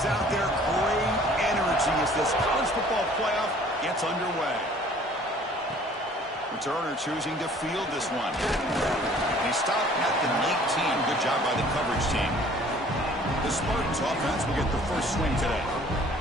is out there. Great energy as this college football playoff gets underway. Returner choosing to field this one. And he stopped at the 19. Good job by the coverage team. The Spartans offense will get the first swing today.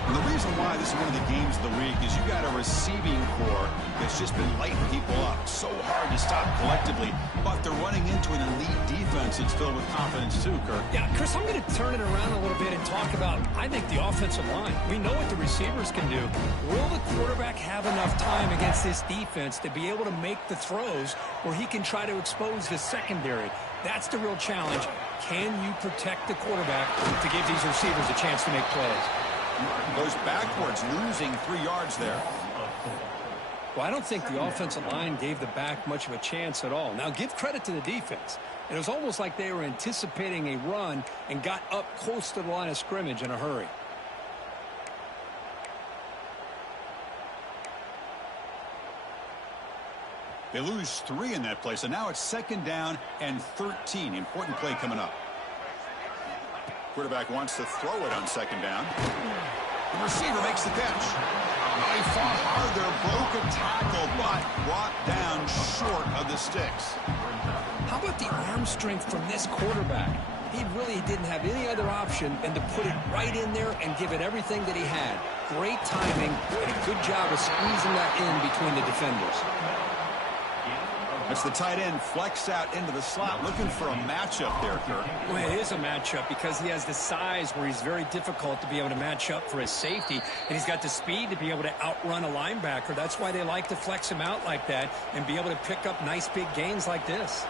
And the reason why this is one of the games of the week is you got a receiving core that's just been lighting people up. So hard to stop collectively, but they're running into an elite defense that's filled with confidence too, Kirk. Yeah, Chris, I'm going to turn it around a little bit and talk about, I think, the offensive line. We know what the receivers can do. Will the quarterback have enough time against this defense to be able to make the throws where he can try to expose the secondary? That's the real challenge. Can you protect the quarterback to give these receivers a chance to make plays? Goes backwards, losing 3 yards there. Well, I don't think the offensive line gave the back much of a chance at all. Now, give credit to the defense. It was almost like they were anticipating a run and got up close to the line of scrimmage in a hurry. They lose 3 in that play, so now it's 2nd down and 13. Important play coming up. Quarterback wants to throw it on 2nd down. The receiver makes the catch. He fought hard there, broke a tackle, but brought down short of the sticks. How about the arm strength from this quarterback? He really didn't have any other option than to put it right in there and give it everything that he had. Great timing and a good job of squeezing that in between the defenders. That's the tight end flexed out into the slot, looking for a matchup there, Kirk. Well, it is a matchup because he has the size where he's very difficult to be able to match up for his safety, and he's got the speed to be able to outrun a linebacker. That's why they like to flex him out like that and be able to pick up nice big gains like this.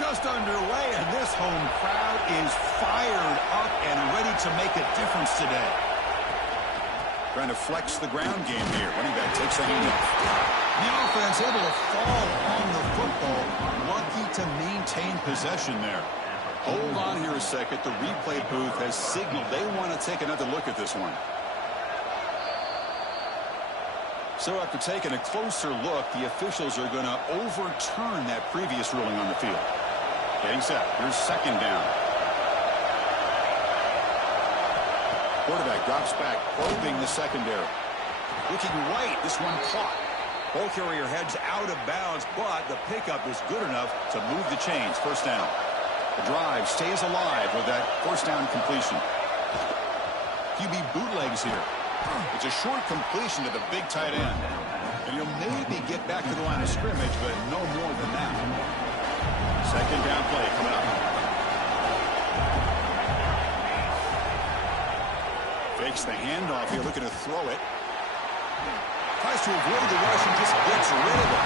Just underway, and this home crowd is fired up and ready to make a difference today. Trying to flex the ground game here. Running back takes a handoff. The offense able to fall on the football. Lucky to maintain possession there. Hold on here a second. The replay booth has signaled they want to take another look at this one. So after taking a closer look, the officials are going to overturn that previous ruling on the field. Getting set. Here's 2nd down. Quarterback drops back, probing the secondary. Looking right. This one caught. Ball carrier heads out of bounds, but the pickup is good enough to move the chains. 1st down. The drive stays alive with that 1st down completion. QB bootlegs here. It's a short completion to the big tight end. And he'll maybe get back to the line of scrimmage, but no more than that. 2nd down play coming up. Fakes the handoff here, looking to throw it. Tries to avoid the rush and just gets rid of it.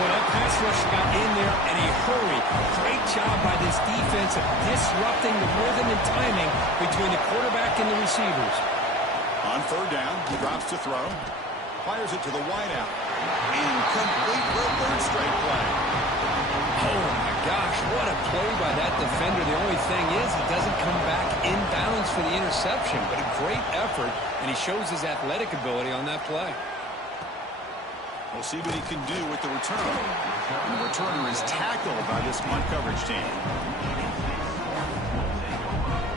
Well, that pass rush got in there in a hurry. Great job by this defense of disrupting the rhythm and timing between the quarterback and the receivers. On 3rd down, he drops to throw. Fires it to the wideout. Incomplete for a 3rd straight play. Oh, my gosh, what a play by that defender. The only thing is he doesn't come back inbounds for the interception, but a great effort, and he shows his athletic ability on that play. We'll see what he can do with the return. And the returner is tackled by this punt coverage team.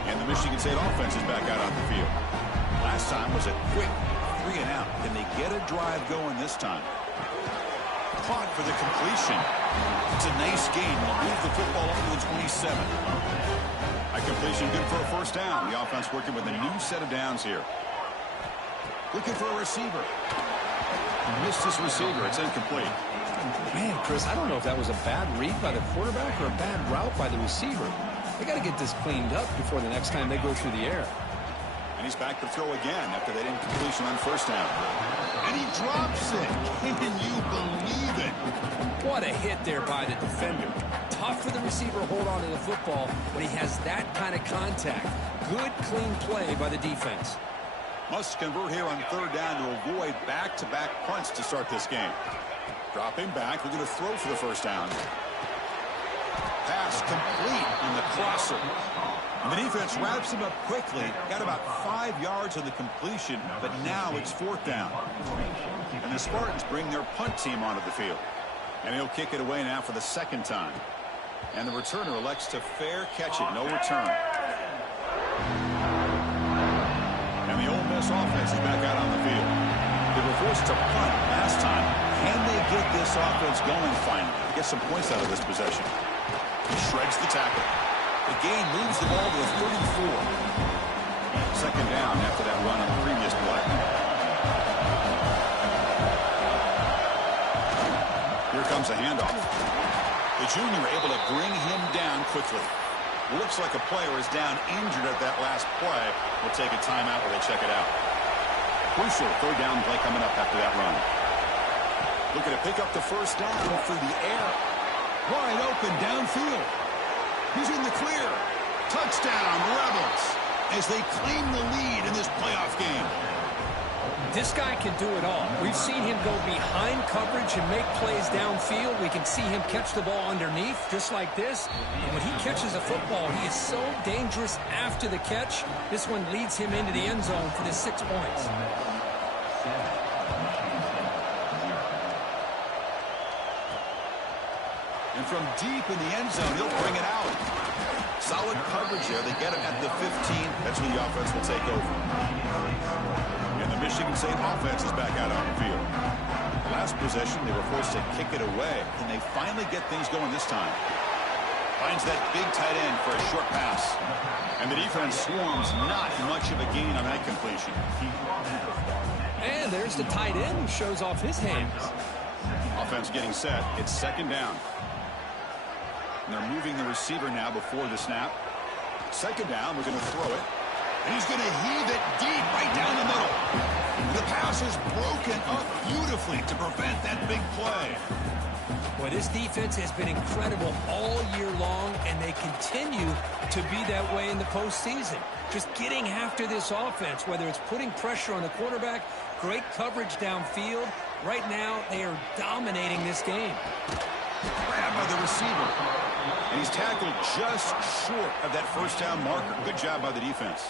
And the Michigan State offense is back out on the field. Last time was a quick 3 and out. Can they get a drive going this time? Caught for the completion. It's a nice gain. They'll move the football up to the 27. A completion good for a 1st down. The offense working with a new set of downs here. Looking for a receiver. Missed his receiver. It's incomplete. Man, Chris, I don't know if that was a bad read by the quarterback or a bad route by the receiver. They got to get this cleaned up before the next time they go through the air. And he's back to throw again after that incompletion on 1st down. And he drops it. Can you believe it? What a hit there by the defender. Tough for the receiver to hold on to the football when he has that kind of contact. Good, clean play by the defense. Must convert here on 3rd down to avoid back-to-back punts to start this game. Dropping back. We're going to throw for the 1st down. Pass complete on the crosser. And the defense wraps him up quickly. Got about 5 yards on the completion, but now it's 4th down. And the Spartans bring their punt team onto the field. And he'll kick it away now for the 2nd time. And the returner elects to fair catch it. No return. U.S. offense is back out on the field. They were forced to punt last time. Can they get this offense going finally? Get some points out of this possession. He shreds the tackle. The gain moves the ball to the 34. Second down after that run on the previous play. Here comes a handoff. The junior able to bring him down quickly. Looks like a player is down injured at that last play. We'll take a timeout while they check it out. Crucial third down play coming up after that run. Looking to pick up the first down through the air. Wide open downfield. He's in the clear. Touchdown, Rebels, as they claim the lead in this playoff game. This guy can do it all. We've seen him go behind coverage and make plays downfield. We can see him catch the ball underneath, just like this. And when he catches a football, he is so dangerous after the catch. This one leads him into the end zone for the 6 points. And from deep in the end zone, he'll bring it out. Solid coverage there. They get him at the 15. That's when the offense will take over. And the Michigan State offense is back out on the field. Last possession, they were forced to kick it away. Can they finally get things going this time? Finds that big tight end for a short pass. And the defense swarms, not much of a gain on that completion. And there's the tight end who shows off his hands. Offense getting set. It's second down. And they're moving the receiver now before the snap. Second down, we're going to throw it. And he's going to heave it deep right down the middle. The pass is broken up beautifully to prevent that big play. Well, this defense has been incredible all year long, and they continue to be that way in the postseason. Just getting after this offense, whether it's putting pressure on the quarterback, great coverage downfield. Right now, they are dominating this game. Grabbed by the receiver. And he's tackled just short of that first down marker. Good job by the defense.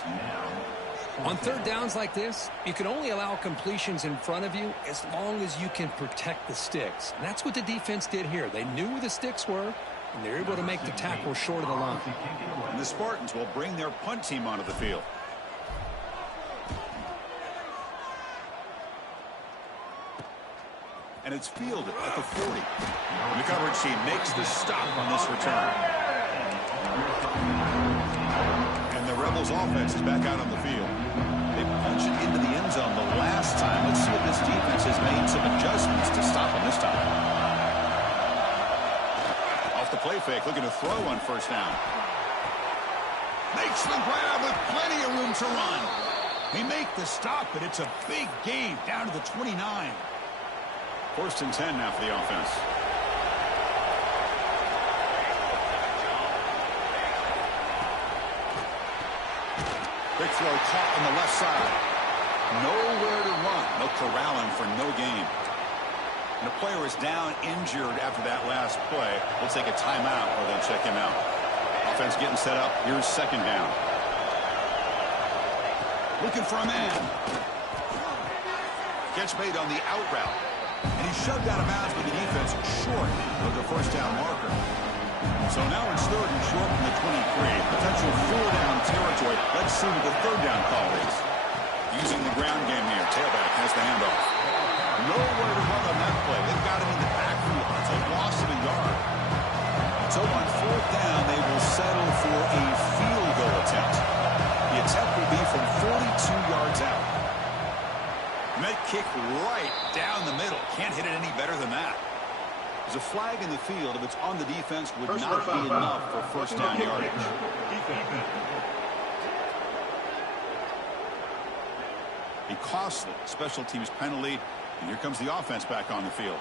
On third downs like this, you can only allow completions in front of you as long as you can protect the sticks. And that's what the defense did here. They knew where the sticks were, and they're able to make the tackle short of the line. And the Spartans will bring their punt team onto the field. And it's fielded at the 40. And the coverage team makes the stop on this return. And the Rebels offense is back out on the field. They punch it into the end zone the last time. Let's see if this defense has made some adjustments to stop them this time. Off the play fake, looking to throw on first down. Makes the grab with plenty of room to run. They make the stop, but it's a big gain down to the 29. First and 10 now for the offense. Quick throw caught on the left side. Nowhere to run. No corralling for no gain. And the player is down injured after that last play. We'll take a timeout while they check him out. Offense getting set up. Here's second down. Looking for a man. Catch made on the out route. And he's shoved out of bounds by the defense short of the first down marker. So now it's third and short from the 23. Potential four-down territory. Let's see what the third down call is. Using the ground game here. Tailback has the handoff. Nowhere to run on that play. They've got him in the backfield. It's a loss of a yard. So on fourth down, they will settle for a field goal attempt. The attempt will be from 42 yards out. And that kick right down the middle. Can't hit it any better than that. There's a flag in the field. If it's on the defense, would not be enough for first down yardage. A costly special teams penalty. And here comes the offense back on the field.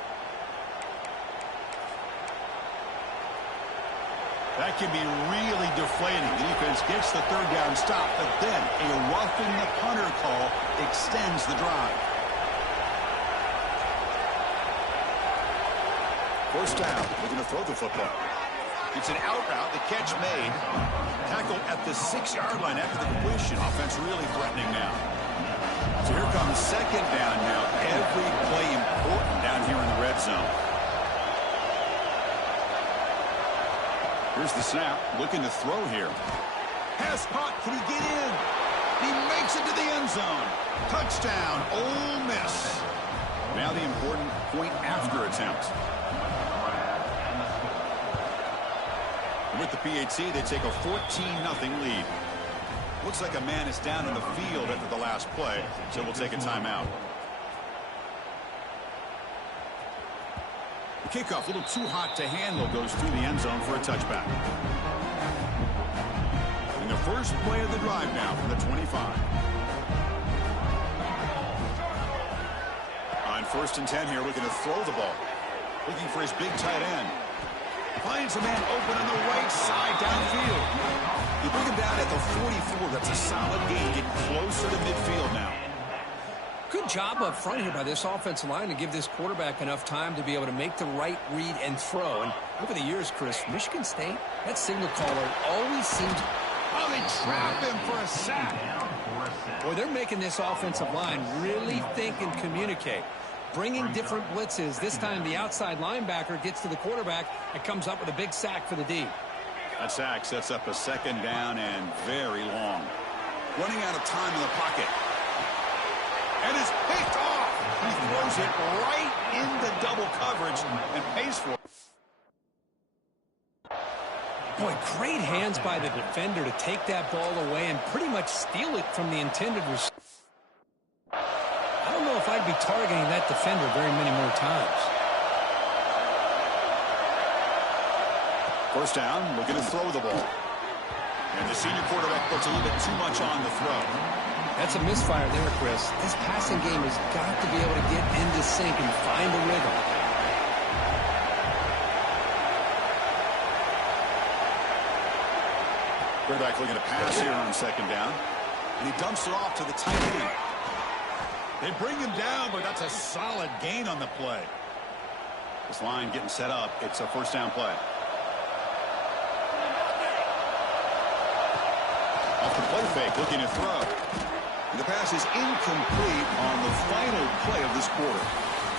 That can be really deflating. The defense gets the third down stop, but then a roughing the punter call extends the drive. First down, they're going to throw the football. It's an out route, the catch made. Tackled at the 6-yard line after the completion. Offense really threatening now. So here comes second down now. Every play important down here in the red zone. Here's the snap, looking to throw here. Pass caught, can he get in? He makes it to the end zone. Touchdown, Ole Miss. Now the important point after attempt. With the PAT, they take a 14-0 lead. Looks like a man is down in the field after the last play, so we'll take a timeout. The kickoff, a little too hot to handle, goes through the end zone for a touchback. And the first play of the drive now from the 25. On 1st and 10 here, looking to throw the ball. Looking for his big tight end. Finds a man open on the right side downfield. You bring him down at the 44. That's a solid gain, getting closer to midfield now. Good job up front here by this offensive line to give this quarterback enough time to be able to make the right read and throw. And over the years, Chris, Michigan State, that signal caller always seems... Oh, they trap him for a sack. Boy, they're making this offensive line really think and communicate. Bringing different blitzes. This time the outside linebacker gets to the quarterback and comes up with a big sack for the D. That sack sets up a 2nd down and very long. Running out of time in the pocket. And it's picked off. He throws it right into double coverage and pays for it. Boy, great hands by the defender to take that ball away and pretty much steal it from the intended receiver. I don't know if I'd be targeting that defender very many more times. 1st down, looking to throw the ball. And the senior quarterback puts a little bit too much on the throw. That's a misfire there, Chris. This passing game has got to be able to get into sync and find a rhythm. Quarterback looking to pass here on 2nd down. And he dumps it off to the tight end. They bring him down, but that's a solid gain on the play. This line getting set up. It's a 1st down play. Off the play fake, looking to throw. And the pass is incomplete on the final play of this quarter.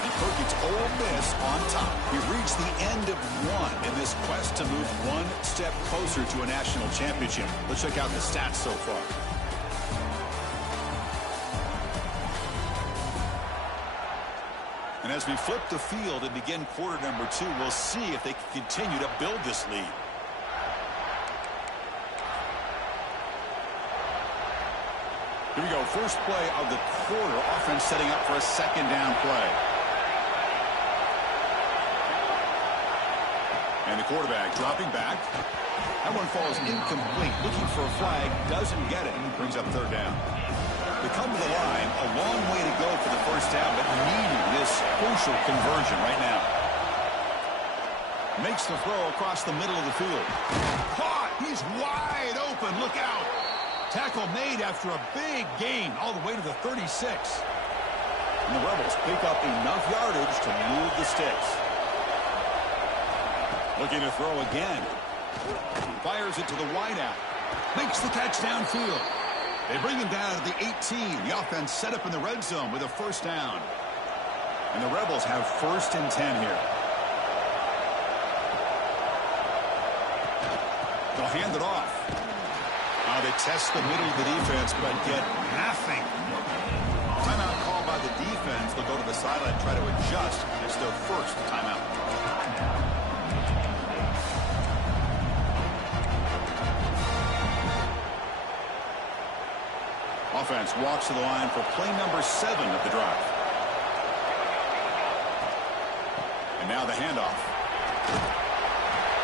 And Perkins Ole Miss on top. We've reached the end of one in this quest to move one step closer to a national championship. Let's check out the stats so far. And as we flip the field and begin quarter number 2, we'll see if they can continue to build this lead. Here we go. First play of the quarter. Offense setting up for a 2nd down play. And the quarterback dropping back. That one falls incomplete. Looking for a flag. Doesn't get it. Brings up 3rd down. They come to the line. A long way to go for the 1st down, but needing this crucial conversion right now. Makes the throw across the middle of the field. Caught! He's wide open. Look out! Tackle made after a big gain all the way to the 36. And the Rebels pick up enough yardage to move the sticks. Looking to throw again. Fires it to the wideout. Makes the catch downfield. They bring him down to the 18. The offense set up in the red zone with a 1st down. And the Rebels have 1st and 10 here. They'll hand it off. They test the middle of the defense, but get nothing. Timeout called by the defense. They'll go to the sideline and try to adjust. It's their 1st timeout. Offense walks to the line for play number 7 of the drive. And now the handoff.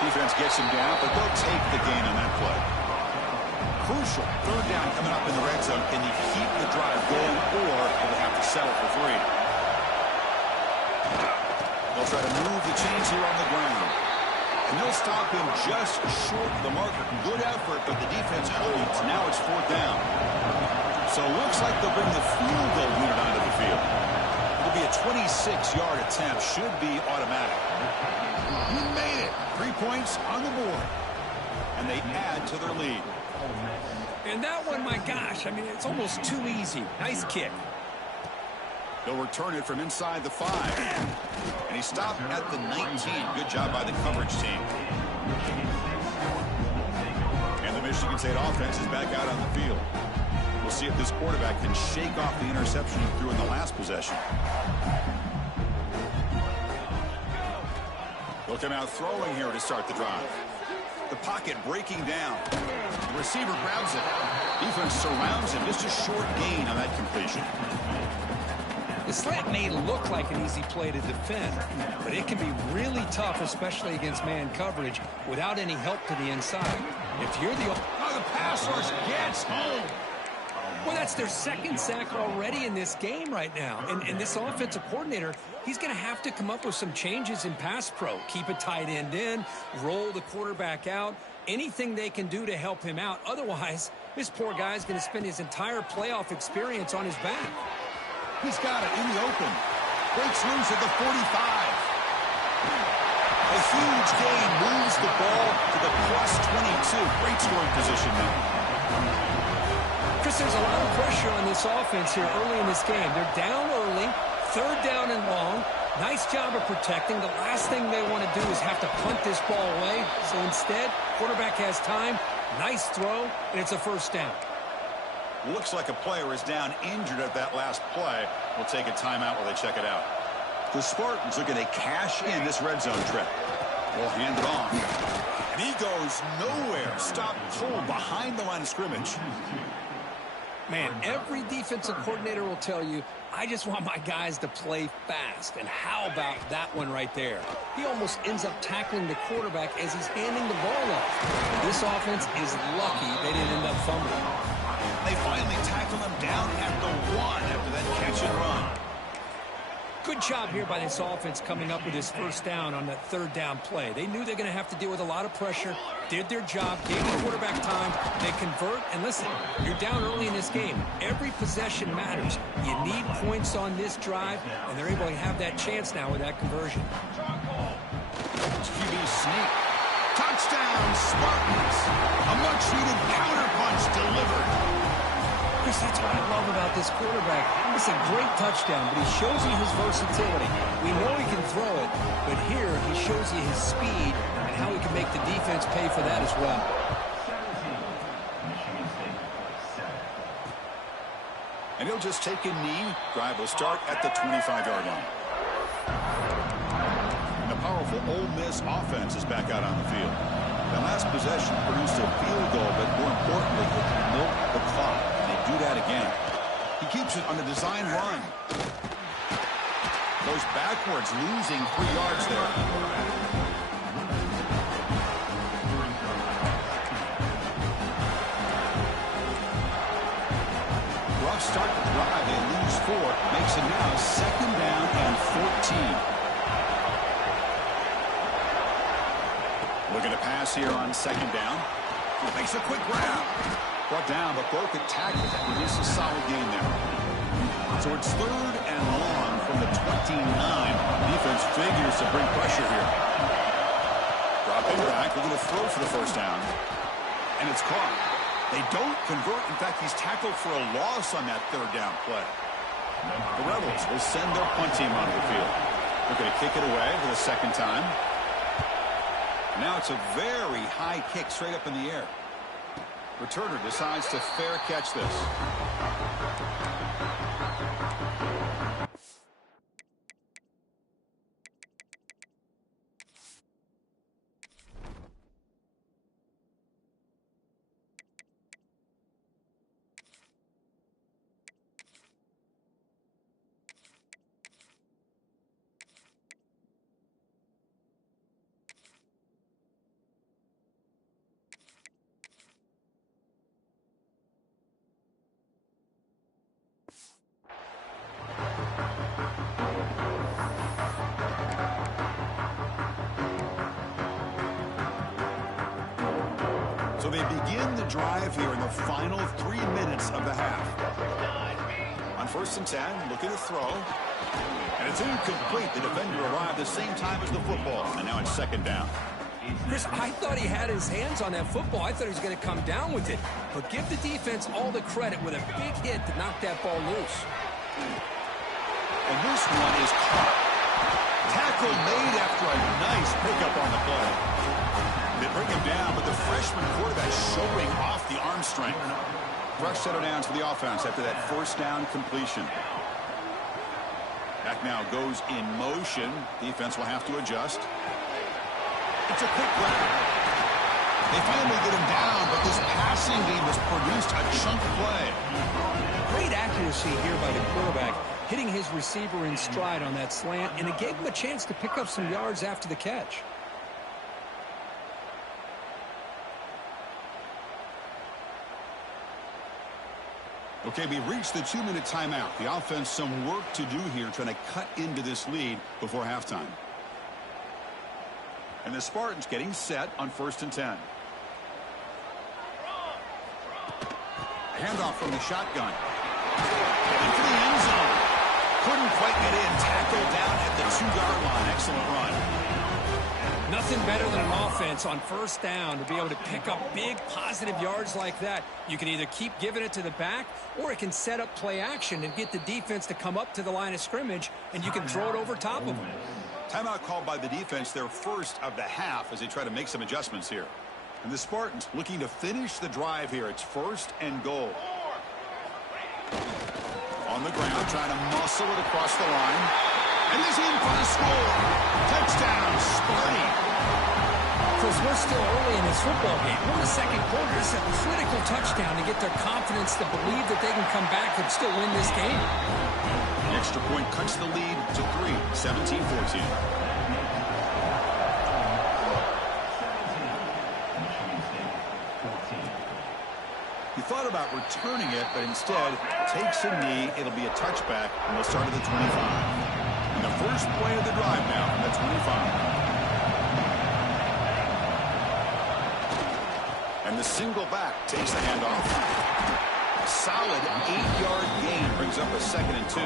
Defense gets him down, but they'll take the gain on that play. Crucial 3rd down coming up in the red zone. Can you keep the drive going, or will they have to settle for 3? They'll try to move the chains here on the ground. And they'll stop him just short of the marker. Good effort, but the defense holds. Now it's 4th down. So it looks like they'll bring the field goal unit onto the field. It'll be a 26-yard attempt. Should be automatic. He made it. 3 points on the board. And they add to their lead. And that one, my gosh, I mean, it's almost too easy. Nice kick. They'll return it from inside the 5. And he stopped at the 19. Good job by the coverage team. And the Michigan State offense is back out on the field. We'll see if this quarterback can shake off the interception he threw in the last possession. He'll come out throwing here to start the drive. The pocket breaking down. The receiver grabs it. Defense surrounds him. Just a short gain on that completion. The slant may look like an easy play to defend, but it can be really tough, especially against man coverage, without any help to the inside. If you're the... Oh, the pass rush gets home. Well, that's their second sack already in this game right now. And this offensive coordinator, he's going to have to come up with some changes in pass pro. Keep a tight end in, roll the quarterback out, anything they can do to help him out. Otherwise, this poor guy's going to spend his entire playoff experience on his back. He's got it in the open. Breaks loose at the 45. A huge gain moves the ball to the +22. Great scoring position now. Chris, there's a lot of pressure on this offense here early in this game. They're down early, third down and long. Nice job of protecting. The last thing they want to do is have to punt this ball away. So instead, quarterback has time. Nice throw, and it's a first down. Looks like a player is down injured at that last play. We'll take a timeout while they check it out. The Spartans looking to cash in this red zone trip. We'll hand it off. And he goes nowhere. Stop cold behind the line of scrimmage. Man, every defensive coordinator will tell you, I just want my guys to play fast. And how about that one right there? He almost ends up tackling the quarterback as he's handing the ball off. This offense is lucky they didn't end up fumbling. They finally tackle him down at the 1 after that catch and run. Good job here by this offense coming up with his first down on that third down play. They knew they're going to have to deal with a lot of pressure, did their job, gave the quarterback time, they convert, and listen, you're down early in this game. Every possession matters. You need points on this drive, and they're able to have that chance now with that conversion. QB sneak. Touchdown, Spartans. A much-needed counterpunch delivered. Chris, that's what I love about this quarterback. It's a great touchdown, but he shows you his versatility. We know he can throw it, but here he shows you his speed and how he can make the defense pay for that as well. And he'll just take a knee. Drive will start at the 25-yard line. And the powerful Ole Miss offense is back out on the field. The last possession produced a field goal, but more importantly, it milked the clock. Do that again. He keeps it on the design run. Goes backwards, losing 3 yards there. Rough start to the drive. They lose 4. Makes it now 2nd down and 14. Looking to pass here on 2nd down. Makes a quick grab. Brought down, but broke a tackle. Produces a solid gain there. So it's 3rd and long from the 29. Defense figures to bring pressure here. Dropping back, looking to throw for the first down. And it's caught. They don't convert. In fact, he's tackled for a loss on that 3rd down play. The Rebels will send their punt team onto the field. They're going to kick it away for the 2nd time. Now it's a very high kick straight up in the air. Returner decides to fair catch this. So they begin the drive here in the final 3 minutes of the half. On 1st and 10, looking to throw. And it's incomplete. The defender arrived the same time as the football. And now it's 2nd down. Chris, I thought he had his hands on that football. I thought he was going to come down with it. But give the defense all the credit with a big hit to knock that ball loose. And this one is caught. Tackle made after a nice pickup on the play. They bring him down, but the freshman quarterback showing off the arm strength. Fresh set of downs for the offense after that first down completion. Back now goes in motion. Defense will have to adjust. It's a quick grab. They finally get him down, but this passing game has produced a chunk play. Great accuracy here by the quarterback, hitting his receiver in stride on that slant, and it gave him a chance to pick up some yards after the catch. Okay, we've reached the 2-minute timeout. The offense some work to do here, trying to cut into this lead before halftime. And the Spartans getting set on 1st and 10. Handoff from the shotgun. Into the end zone. Couldn't quite get in. Tackled down at the 2-yard line. Excellent run. Nothing better than an offense on 1st down to be able to pick up big positive yards like that. You can either keep giving it to the back, or it can set up play action and get the defense to come up to the line of scrimmage, and you can throw it over top of them. Timeout called by the defense, their first of the half, as they try to make some adjustments here. And the Spartans looking to finish the drive here. It's 1st and goal. On the ground, trying to muscle it across the line. And he's in for the score. Touchdown, Sparty. Because we're still early in this football game. We're in the second quarter. This is a critical touchdown to get their confidence to believe that they can come back and still win this game. The extra point cuts the lead to 3, 17-14. He thought about returning it, but instead takes a knee. It'll be a touchback, and they'll start at the 25. And the first play of the drive now from the 25. And the single back takes the handoff. A solid 8-yard gain brings up a 2nd and 2.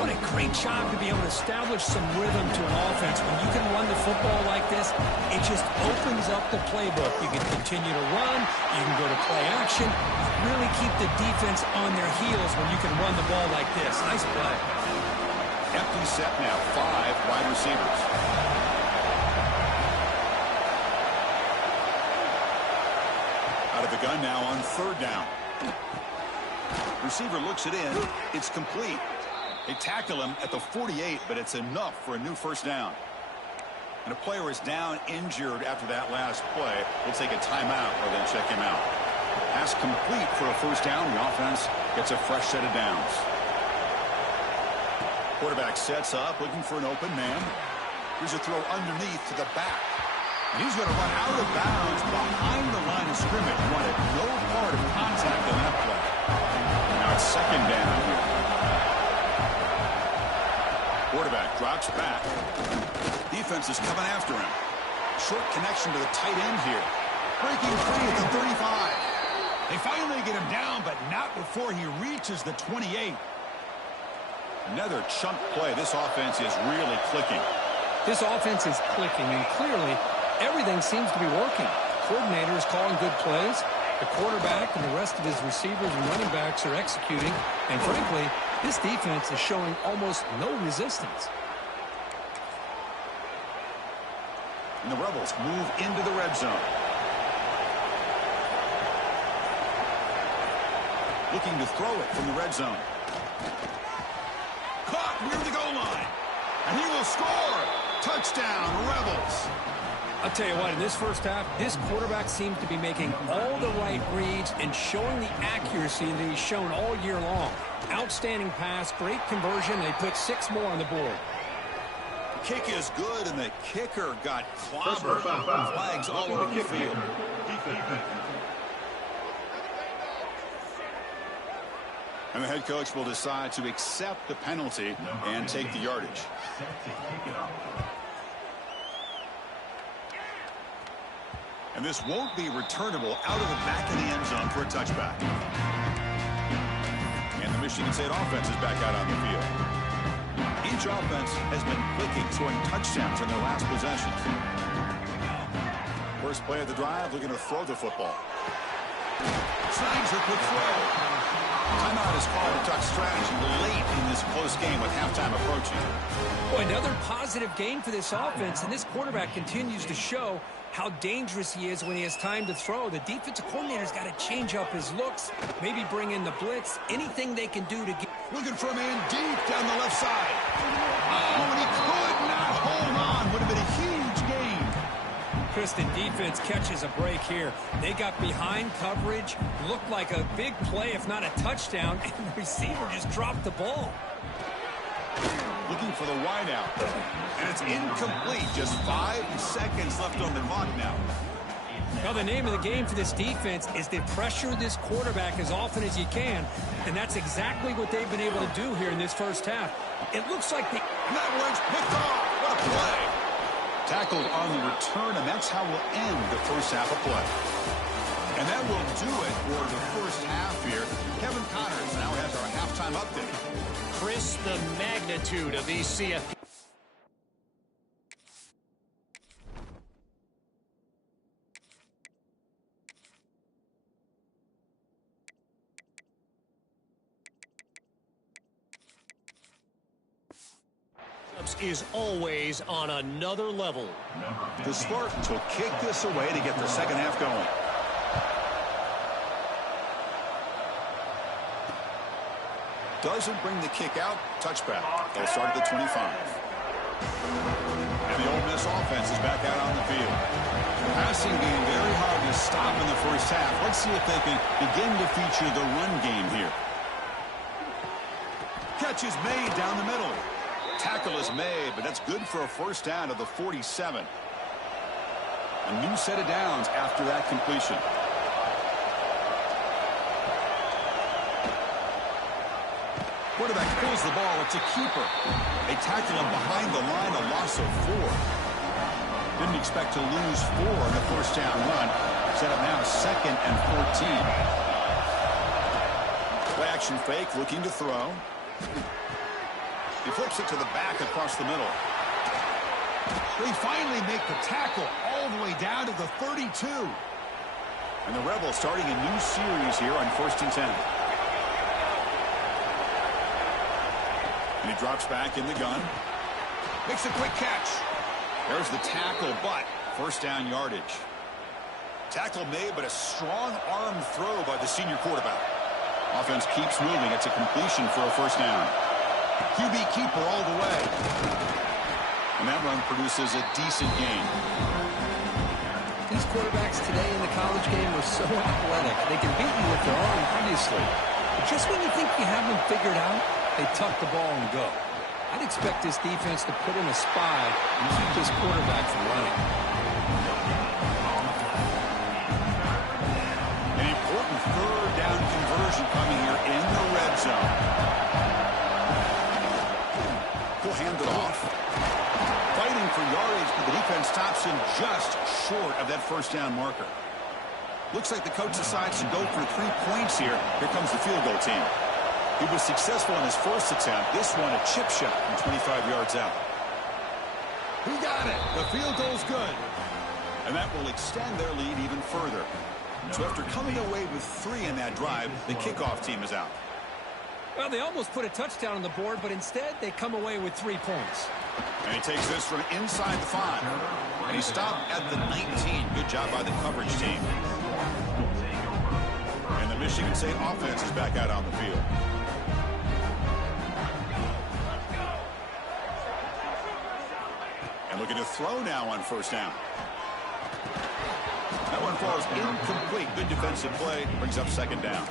What a great job to be able to establish some rhythm to an offense. When you can run the football like this, it just opens up the playbook. You can continue to run. You can go to play action. Really keep the defense on their heels when you can run the ball like this. Nice play. Empty set now, 5 wide receivers. Out of the gun now on 3rd down. Receiver looks it in. It's complete. They tackle him at the 48, but it's enough for a new 1st down. And a player is down injured after that last play. We'll take a timeout or then check him out. Pass complete for a 1st down. The offense gets a fresh set of downs. Quarterback sets up, looking for an open man. Here's a throw underneath to the back. And he's going to run out of bounds behind the line of scrimmage. Wanted no part of contact on that play. Now it's 2nd down here. Quarterback drops back. Defense is coming after him. Short connection to the tight end here. Breaking free at the 35. They finally get him down, but not before he reaches the 28. Another chunk play. This offense is really clicking. This offense is clicking, and clearly everything seems to be working. Coordinator is calling good plays. The quarterback and the rest of his receivers and running backs are executing. And frankly, this defense is showing almost no resistance. And the Rebels move into the red zone. Looking to throw it from the red zone. Caught near the goal line. And he will score. Touchdown, Rebels. I'll tell you what, in this first half, this quarterback seems to be making all the right reads and showing the accuracy that he's shown all year long. Outstanding pass, great conversion. They put 6 more on the board. The kick is good, and the kicker got clobbered. Flags all over the field. And the head coach will decide to accept the penalty and take the yardage. And this won't be returnable out of the back of the end zone for a touchback. And the Michigan State offense is back out on the field. Each offense has been clicking, scoring touchdowns in their last possessions. First play of the drive, looking to throw the football. Snags a quick throw. Timeout is called to talk strategy late in this close game with halftime approaching. Boy, another positive game for this offense, and this quarterback continues to show how dangerous he is when he has time to throw. The defensive coordinator's got to change up his looks, maybe bring in the blitz, anything they can do to get... Looking for a man deep down the left side. Oh, and he could not hold on. Would have been a huge gain. Kristen, defense catches a break here. They got behind coverage, looked like a big play, if not a touchdown, and the receiver just dropped the ball. Looking for the wideout. And it's incomplete. Just 5 seconds left on the clock now. Well, the name of the game for this defense is to pressure this quarterback as often as you can, and that's exactly what they've been able to do here in this first half. It looks like that one's picked off. What a play. Tackled on the return, and that's how we'll end the first half of play. And that will do it for the first half here. Kevin Connors now has our halftime update. Chris, the magnitude of these CFP. Is always on another level. The Spartans will kick this away to get the second half going. Doesn't bring the kick out. Touchback. They'll start at the 25. And the Ole Miss offense is back out on the field. Passing game very hard to stop in the first half. Let's see if they can begin to feature the run game here. Catch is made down the middle. Tackle is made, but that's good for a first down to the 47. A new set of downs after that completion. Quarterback pulls the ball. It's a keeper. They tackle him behind the line, a loss of 4. Didn't expect to lose 4 in the first down run. Set up now 2nd and 14. Play action fake, looking to throw. He flips it to the back across the middle. They finally make the tackle all the way down to the 32. And the Rebels starting a new series here on 1st and 10. And he drops back in the gun. Makes a quick catch. There's the tackle, but first down yardage. Tackle made, but a strong arm throw by the senior quarterback. Offense keeps moving. It's a completion for a first down. QB keeper all the way. And that run produces a decent gain. These quarterbacks today in the college game are so athletic. They can beat you with their arm, obviously. But just when you think you have them figured out, they tuck the ball and go. I'd expect this defense to put in a spy and keep this quarterback from running. An important third down conversion coming here in the red zone. He'll hand it off. Fighting for yardage, but the defense stops him just short of that first down marker. Looks like the coach decides to go for 3 points here. Here comes the field goal team. He was successful in his first attempt. This one, a chip shot from 25 yards out. He got it. The field goal's good. And that will extend their lead even further. So after coming away with 3 in that drive, the kickoff team is out. Well, they almost put a touchdown on the board, but instead they come away with 3 points. And he takes this from inside the 5. And he stopped at the 19. Good job by the coverage team. And the Michigan State offense is back out on the field. And looking to throw now on first down. That one falls incomplete. Good defensive play. Brings up second down.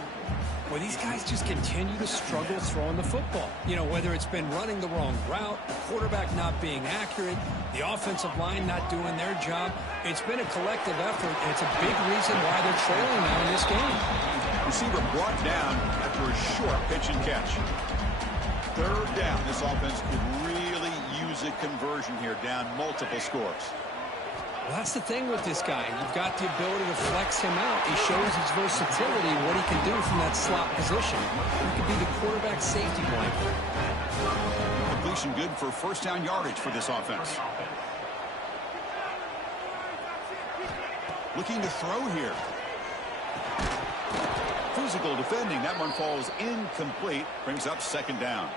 Well, these guys just continue to struggle throwing the football. You know, whether it's been running the wrong route, the quarterback not being accurate, the offensive line not doing their job. It's been a collective effort, and it's a big reason why they're trailing now in this game. Receiver brought down after a short pitch and catch. Third down. This offense could really use a conversion here, down multiple scores. Well, that's the thing with this guy. You've got the ability to flex him out. He shows his versatility, what he can do from that slot position. He could be the quarterback safety blanket. Completion good for first down yardage for this offense. Looking to throw here. Physical defending. That one falls incomplete. Brings up second down.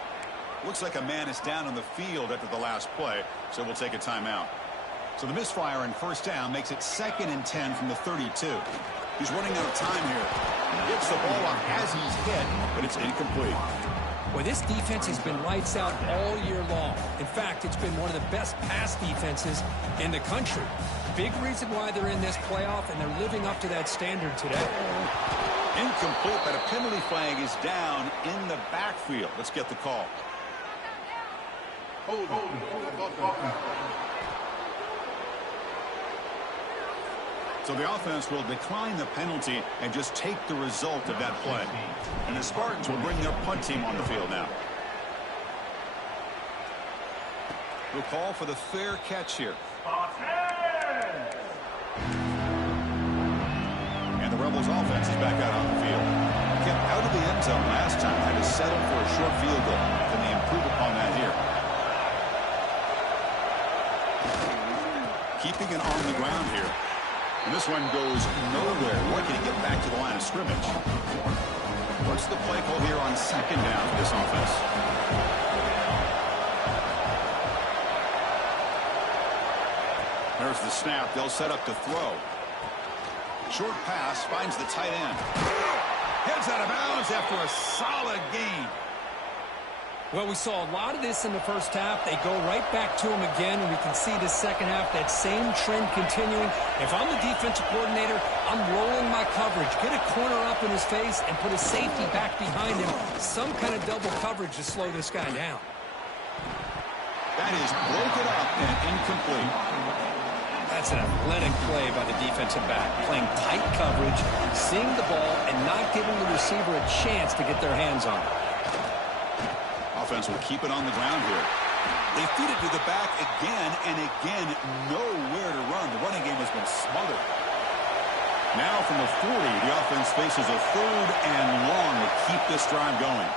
Looks like a man is down on the field after the last play, so we'll take a timeout. So the misfire on first down makes it 2nd and 10 from the 32. He's running out of time here. Gets the ball up as he's hit, but it's incomplete. Well, this defense has been lights out all year long. In fact, it's been one of the best pass defenses in the country. Big reason why they're in this playoff, and they're living up to that standard today. Incomplete, but a penalty flag is down in the backfield. Let's get the call. So the offense will decline the penalty and just take the result of that play. And the Spartans will bring their punt team on the field now. We'll call for the fair catch here. And the Rebels offense is back out on the field. Kept out of the end zone last time, had to settle for a short field goal. Can they improve upon that here? Keeping it on the ground here. And this one goes nowhere. Why can he get back to the line of scrimmage? What's the play call here on 2nd down for this offense? There's the snap. They'll set up to throw. Short pass finds the tight end. Heads out of bounds after a solid gain. Well, we saw a lot of this in the first half. They go right back to him again, and we can see the second half, that same trend continuing. If I'm the defensive coordinator, I'm rolling my coverage. Get a corner up in his face and put a safety back behind him. Some kind of double coverage to slow this guy down. That is broken up and incomplete. That's an athletic play by the defensive back. Playing tight coverage, seeing the ball, and not giving the receiver a chance to get their hands on it. Offense will keep it on the ground here. They feed it to the back again and again. Nowhere to run. The running game has been smothered. Now from the 40, the offense faces a 3rd and long to keep this drive going.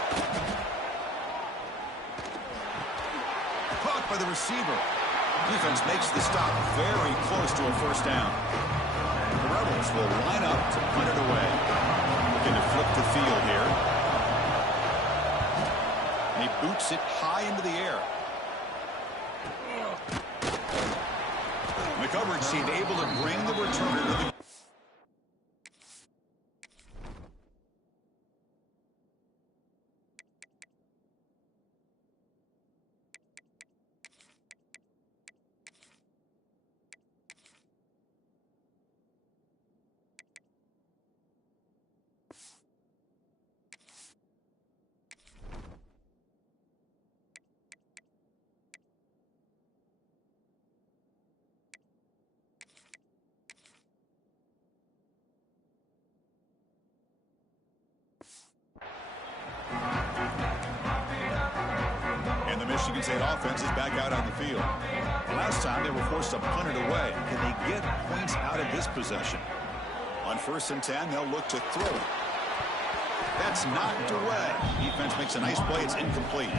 Caught by the receiver. Defense makes the stop very close to a first down. The Rebels will line up to punt it away. Looking to flip the field here. He boots it high into the air. The coverage seemed able to bring the returner to the... Michigan State offense is back out on the field. Last time they were forced to punt it away. Can they get points out of this possession? On 1st and 10, they'll look to throw it. That's knocked away. Defense makes a nice play. It's incomplete.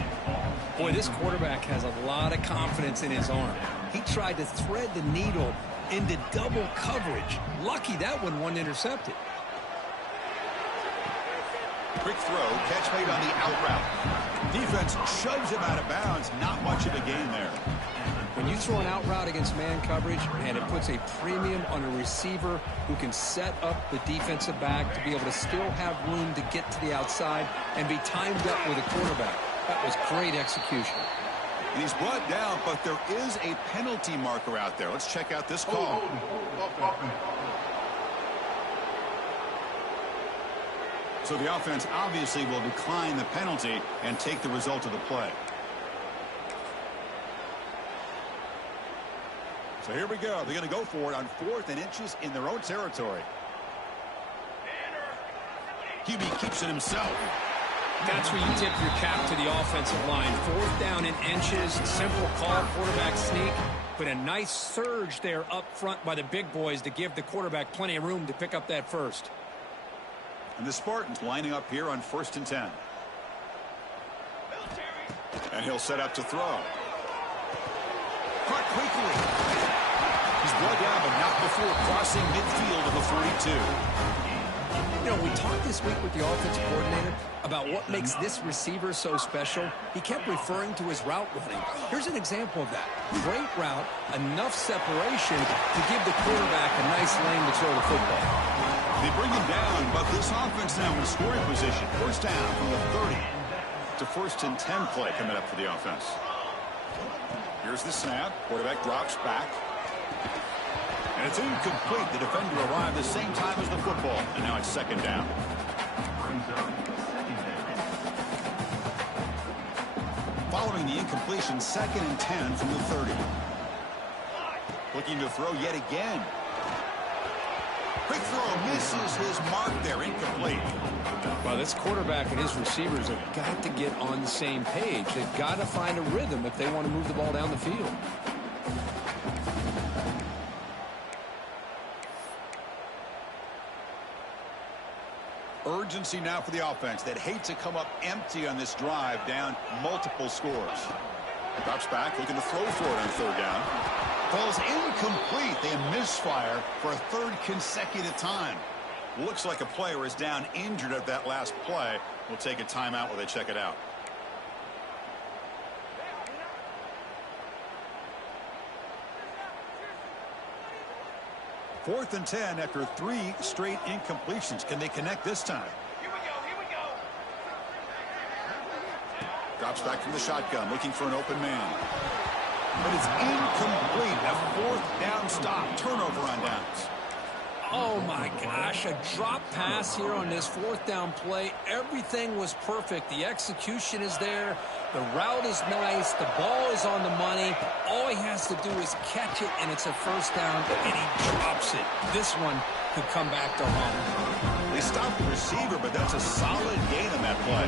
Boy, this quarterback has a lot of confidence in his arm. He tried to thread the needle into double coverage. Lucky that one wasn't intercepted. Quick throw, catch made on the out route. Defense shoves him out of bounds. Not much of a gain there. When you throw an out route against man coverage, and it puts a premium on a receiver who can set up the defensive back to be able to still have room to get to the outside and be timed up with a quarterback. That was great execution. And he's brought down, but there is a penalty marker out there. Let's check out this call. So the offense obviously will decline the penalty and take the result of the play. So here we go. They're going to go for it on 4th and inches in their own territory. QB keeps it himself. That's where you tip your cap to the offensive line. 4th down in inches, simple call, quarterback sneak, but a nice surge there up front by the big boys to give the quarterback plenty of room to pick up that first. And the Spartans lining up here on 1st and 10. And he'll set up to throw. Caught quickly. He's brought down, but not before crossing midfield of the 42. You know, we talked this week with the offensive coordinator about what makes this receiver so special. He kept referring to his route running. Here's an example of that. Great route, enough separation to give the quarterback a nice lane to throw the football. They bring him down, but this offense now in scoring position. First down from the 30 to 1st and 10 play coming up for the offense. Here's the snap. Quarterback drops back. And it's incomplete. The defender arrived the same time as the football. And now it's 2nd down. Following the incompletion, 2nd and 10 from the 30. Looking to throw yet again. Quick throw misses his mark there. Incomplete. Well, this quarterback and his receivers have got to get on the same page. They've got to find a rhythm if they want to move the ball down the field. Urgency now for the offense that hates to come up empty on this drive, down multiple scores. Drops back, looking to throw for it on 3rd down. Falls incomplete. They misfire for a 3rd consecutive time. Looks like a player is down injured at that last play. We'll take a timeout while they check it out. Fourth and 10 after 3 straight incompletions. Can they connect this time? Here we go. Drops back from the shotgun, looking for an open man. But it's incomplete. A 4th down stop. Turnover on downs. Oh, my gosh. A drop pass here on this 4th down play. Everything was perfect. The execution is there. The route is nice. The ball is on the money. All he has to do is catch it, and it's a 1st down, and he drops it. This one could come back to home. They stopped the receiver, but that's a solid gain on that play.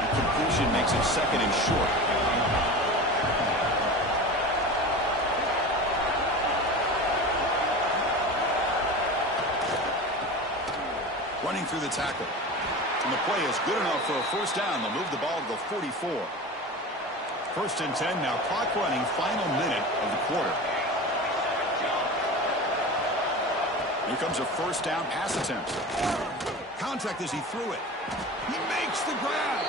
The completion makes it 2nd and short. Running through the tackle. And the play is good enough for a 1st down. They'll move the ball to the 44. 1st and 10 now. Clock running, final minute of the quarter. Here comes a 1st down pass attempt. Contact as he threw it. He makes the grab.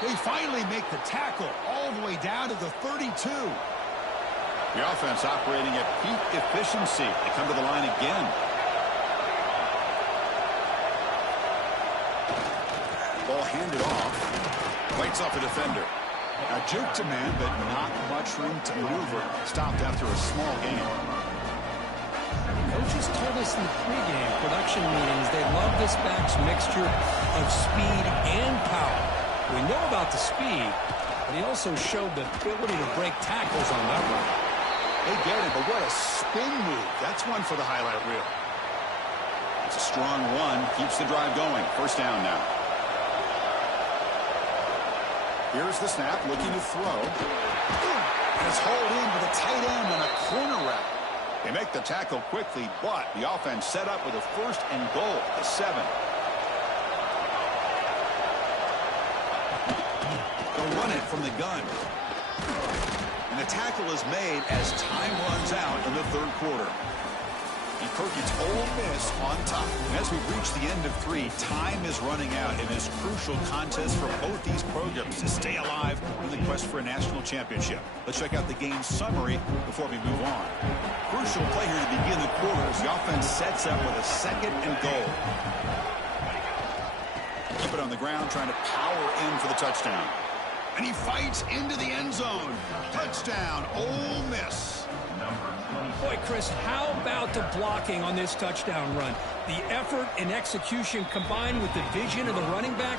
They finally make the tackle all the way down to the 32. The offense operating at peak efficiency. They come to the line again. Ball handed off. Fights off a defender. A juke to man, but not much room to maneuver. Stopped after a small gain. Coaches told us in the pregame production meetings they love this back's mixture of speed and power. We know about the speed, but he also showed the ability to break tackles on that run. They get it, but what a spin move. That's one for the highlight reel. It's a strong run. Keeps the drive going. 1st down now. Here's the snap, looking to throw. And it's hauled in with a tight end on a corner route. They make the tackle quickly, but the offense set up with a 1st and goal, the 7. They'll run it from the gun. And the tackle is made as time runs out in the 3rd quarter. And Perkins Ole Miss on top. And as we've reached the end of 3, time is running out in this crucial contest for both these programs to stay alive in the quest for a national championship. Let's check out the game summary before we move on. Crucial play here to begin the quarter as the offense sets up with a 2nd and goal. Keep it on the ground, trying to power in for the touchdown. And he fights into the end zone. Touchdown, Ole Miss. Boy, Chris, how about the blocking on this touchdown run? The effort and execution combined with the vision of the running back,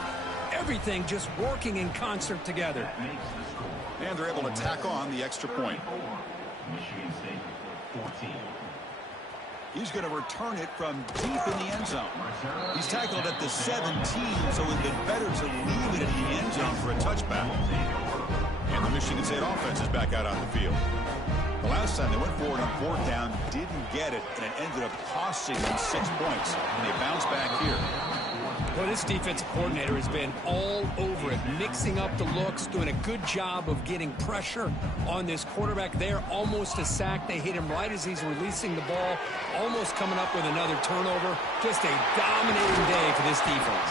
everything just working in concert together. And they're able to tack on the extra point. He's going to return it from deep in the end zone. He's tackled at the 17, so it'd been better to leave it in the end zone for a touchback. And the Michigan State offense is back out on the field. The last time they went forward on fourth down, didn't get it, and it ended up costing them 6 points. And they bounce back here. Well, this defensive coordinator has been all over it, mixing up the looks, doing a good job of getting pressure on this quarterback there. Almost a sack. They hit him right as he's releasing the ball, almost coming up with another turnover. Just a dominating day for this defense.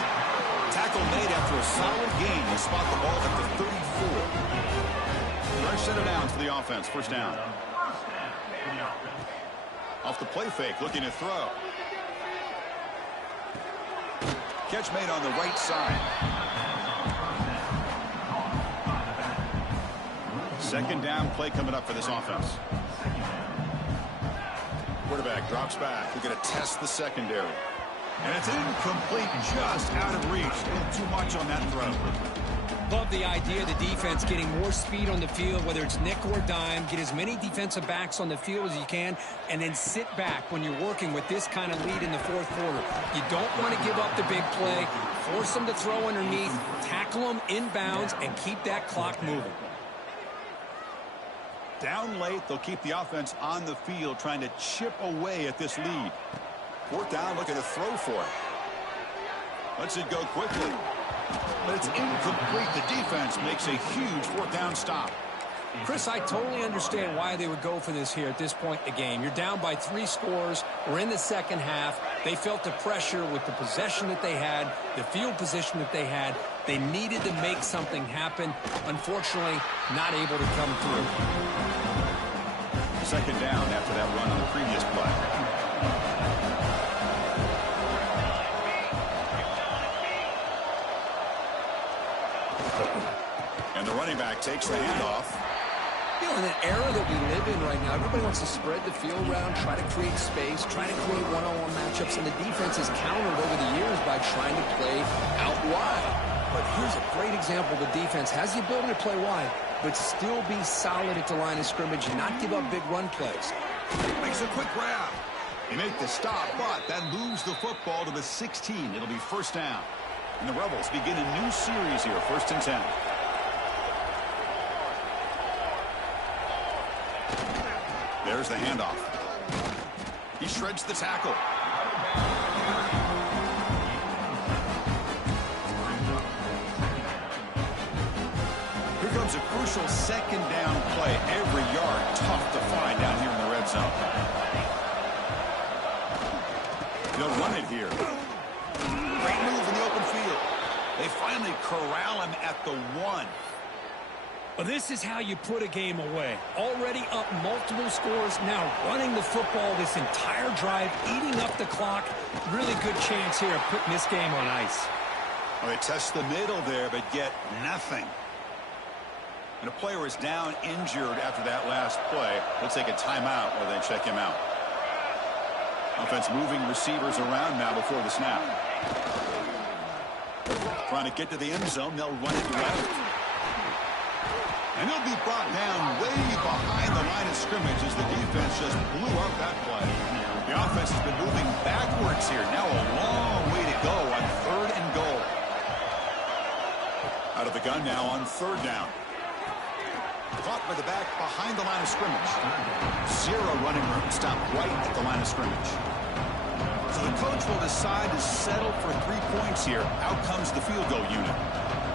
Tackle made after a solid gain. They spot the ball at the 34. Fresh set of downs for the offense. First down. Off the play fake, looking to throw. Catch made on the right side. Second down play coming up for this offense. Quarterback drops back. We're going to test the secondary. And it's incomplete, just out of reach. A little too much on that throw. Love the idea of the defense getting more speed on the field, whether it's nickel or dime. Get as many defensive backs on the field as you can, and then sit back when you're working with this kind of lead in the fourth quarter. You don't want to give up the big play. Force them to throw underneath, tackle them inbounds, and keep that clock moving. Down late, they'll keep the offense on the field, trying to chip away at this lead. Fourth down, looking to throw for it. Lets it go quickly. But it's incomplete. The defense makes a huge fourth down stop. Chris, I totally understand why they would go for this here at this point in the game. You're down by 3 scores. We're in the second half. They felt the pressure with the possession that they had, the field position that they had. They needed to make something happen. Unfortunately, not able to come through. Second down after that run on the previous play. And the running back takes the handoff. You know, in the era that we live in right now, everybody wants to spread the field around, try to create space, try to create one-on-one matchups, and the defense has countered over the years by trying to play out wide. But here's a great example. The defense has the ability to play wide, but still be solid at the line of scrimmage and not give up big run plays. Makes a quick grab. They make the stop, but that moves the football to the 16. It'll be first down. And the Rebels begin a new series here, 1st and 10. There's the handoff. He shreds the tackle. Here comes a crucial second down play. Every yard tough to find down here in the red zone. They'll run it here. Great move in the open field. They finally corral him at the 1. Well, this is how you put a game away. Already up multiple scores, now running the football this entire drive, eating up the clock. Really good chance here of putting this game on ice. Well, they test the middle there, but get nothing. And a player is down injured after that last play. They'll take a timeout while they check him out. Offense moving receivers around now before the snap. Trying to get to the end zone, they'll run it right. And he'll be brought down way behind the line of scrimmage as the defense just blew up that play. The offense has been moving backwards here. Now a long way to go on 3rd and goal. Out of the gun now on 3rd down. Caught by the back behind the line of scrimmage. 0 running room. Stopped right at the line of scrimmage. So the coach will decide to settle for 3 points here. Out comes the field goal unit.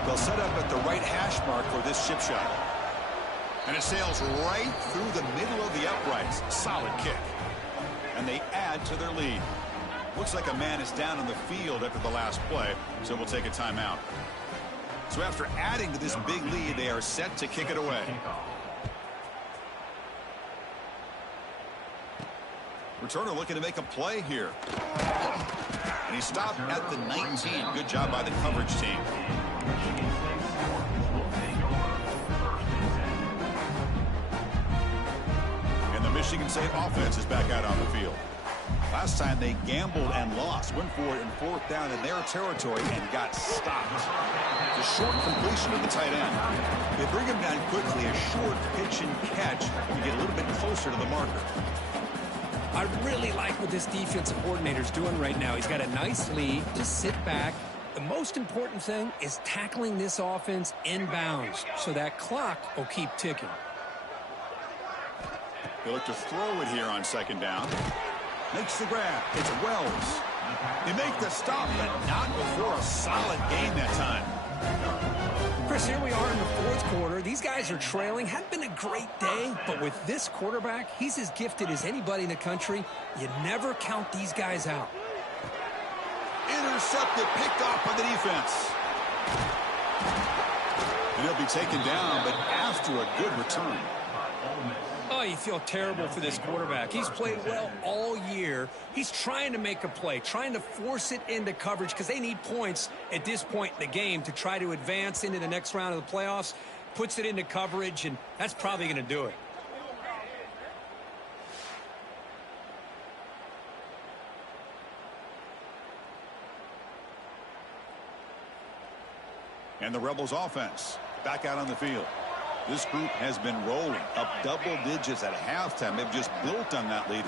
They'll set up at the right hash mark for this chip shot. And it sails right through the middle of the uprights. Solid kick. And they add to their lead. Looks like a man is down on the field after the last play, so we'll take a timeout. So after adding to this big lead, they are set to kick it away. Returner looking to make a play here. And he stopped at the 19. Good job by the coverage team. And the Michigan State offense is back out on the field. Last time they gambled and lost. Went for it in 4th down in their territory and got stopped. The short completion of the tight end. They bring him down quickly. A short pitch and catch to get a little bit closer to the marker. I really like what this defensive coordinator's doing right now. He's got a nice lead. Just sit back. The most important thing is tackling this offense inbounds so that clock will keep ticking. He'll look to throw it here on second down. Makes the grab. It's Wells. They make the stop, but not before a solid gain that time. Chris, here we are in the fourth quarter. These guys are trailing. Hadn't been a great day, but with this quarterback, he's as gifted as anybody in the country. You never count these guys out. Intercepted, picked off by the defense. And he'll be taken down, but after a good return. Oh, you feel terrible for this quarterback. He's played well all year. He's trying to make a play, trying to force it into coverage because they need points at this point in the game to try to advance into the next round of the playoffs. Puts it into coverage, and that's probably going to do it. And the Rebels offense back out on the field. This group has been rolling up double digits at halftime. They've just built on that lead here.